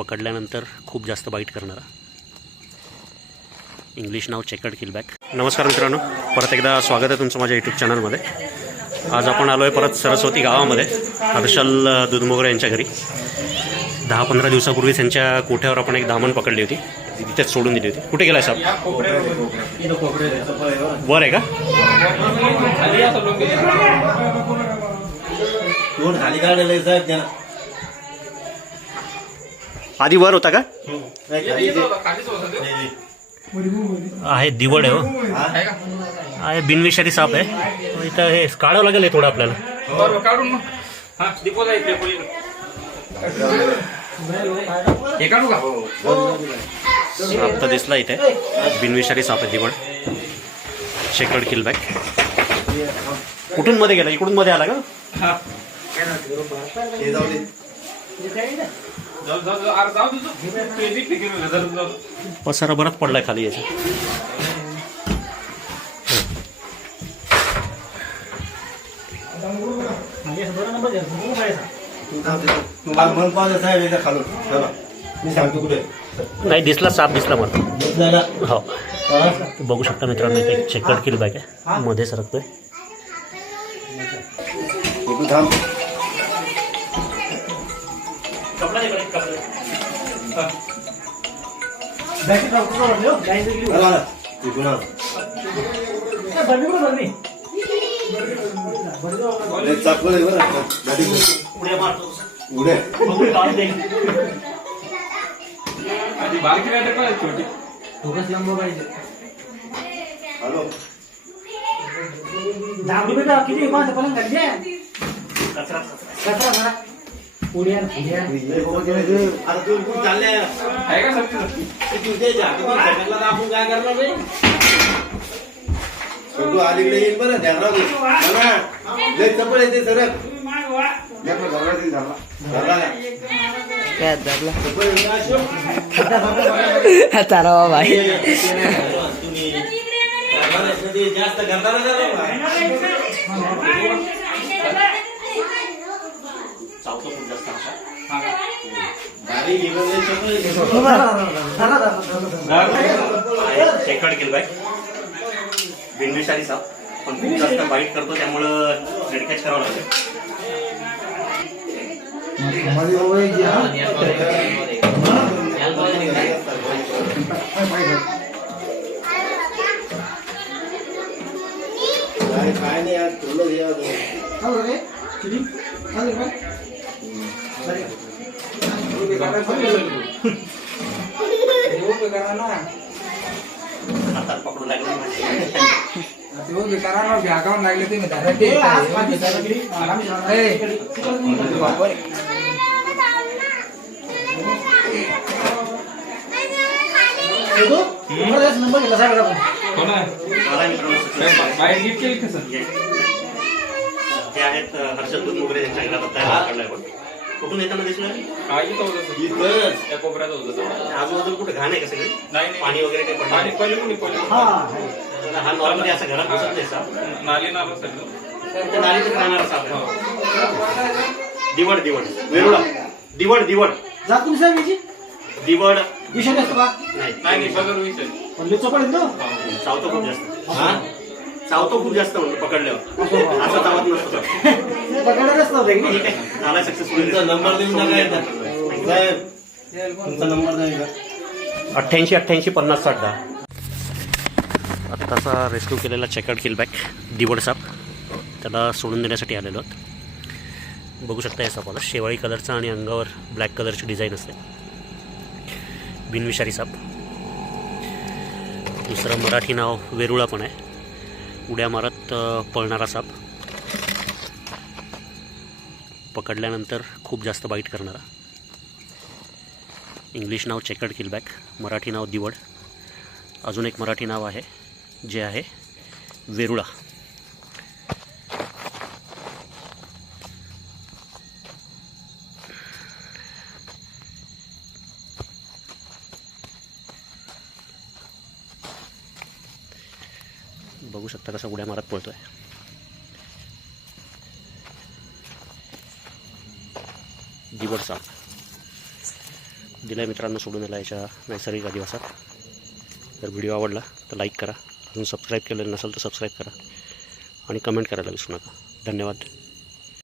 पकडल्यानंतर खूप जास्त बाईट करणारा. इंग्लिश नाव चेकड किलबॅक नमस्कार मित्रांनो. परत एकदा स्वागत आहे तुमचं माझ्या यूट्यूब चॅनलमध्ये आज आपण आलो आहे परत सरस्वती गावामध्ये हर्षल दुधमोगरे यांच्या घरी. दहा पंधरा दिवसापूर्वीच त्यांच्या कोठ्यावर आपण एक दामण पकडली होती. तिथेच सोडून दिली होती. कुठे गेलाय साहेब? वर आहे का? तोंड खाली काढलेलं आहे साहेब त्यानं आधी वर होता का. आहे दिवड आहे हो. आहे बिनविषारी साप आहे. इथं हे काढावं लागेल हे थोडं आपल्याला. काढून तर दिसला इथे. बिनविषारी साप आहे दिवड. शेकड किलबॅक कुठून मध्ये गेला? इकडून मध्ये आला का? पसारा बराच पडलाय खाली याचा नाही दिसला साप दिसला मला हो? बघू शकता मित्रांनो इथे शेकड किलबॅक आहे. मध्ये सरकतोय. उड्या. छोटी हॅलो हे. बाबा गेले ते. आता तू कुठं चालले आहे का सब्जी ते तू दे. जा. किती सेकंदला तर आपण काय करणार नाही छोटू अलीकडे येईल बरं ध्यान राहू दे. चपळ येते सरक मी आपलं घराला शेकड किलबॅक बिनविषारी साप पण खूप जास्त बाईट करतो त्यामुळं नेटकॅच करावं लागेल. काय काय नाही आज तुला पकडून लागलं लागले ते गिफ्ट केली कसं ते आहेत हर्षद वगैरे त्यांच्या घरात कुठून येताना दिसलं हा इथं होतं. इथंच. त्या कोपऱ्यात होतं. आजूबाजूला कुठे घाण आहे का सगळी? नाही नाही. पाणी वगैरे काही पडलं आणि नाही? पलीकडे पलीकडे हा नॉर्मली असं घरात घुसत नाही साप नाली नाला नालीतच राहणारा साप आहे दिवड दिवड. वेरुळा. दिवड दिवड. दिवड. नाही. नाही नाही बघा विषय. चावतो खूप जास्त. हा? चावतो खूप जास्त म्हणतो पकडल्यावर. असं चावत नसतो ठीक आहे झाला सक्सेसफुल तुमचा नंबर देऊन टाका एकदा. साहेब तुमचा नंबर द्या एकदा. अठ्ठ्याऐंशी अठ्ठ्याऐंशी पन्नास साठ दहा. आत्ताचा रेस्क्यू केलेला चेकआउट किलबॅक दिवड साप. त्याला सोडून देण्यासाठी आलेलो आहोत. बघू शकता या सापाला. शेवाळी कलरचा आणि अंगावर ब्लॅक कलरची डिझाईन असते. बिनविषारी साप. दुसरं मराठी नाव वेरुळा पण आहे. उड्या मारत पळणारा साप. पकडल्यानंतर खूप जास्त बाईट करणारा. इंग्लिश नाव चेकड किलबॅक मराठी नाव दिवड. अजून एक मराठी नाव आहे जे आहे वेरुळा. शकता कसा उड्या मारत आहे दिवड साप. दिला मित्रांनो सोडून दिला याच्या नैसर्गिक आदिवासात. जर व्हिडिओ आवडला तर लाईक करा. अजून सबस्क्राईब केलेलं नसेल तर सबस्क्राईब करा. आणि कमेंट करायला विसरू नका. धन्यवाद.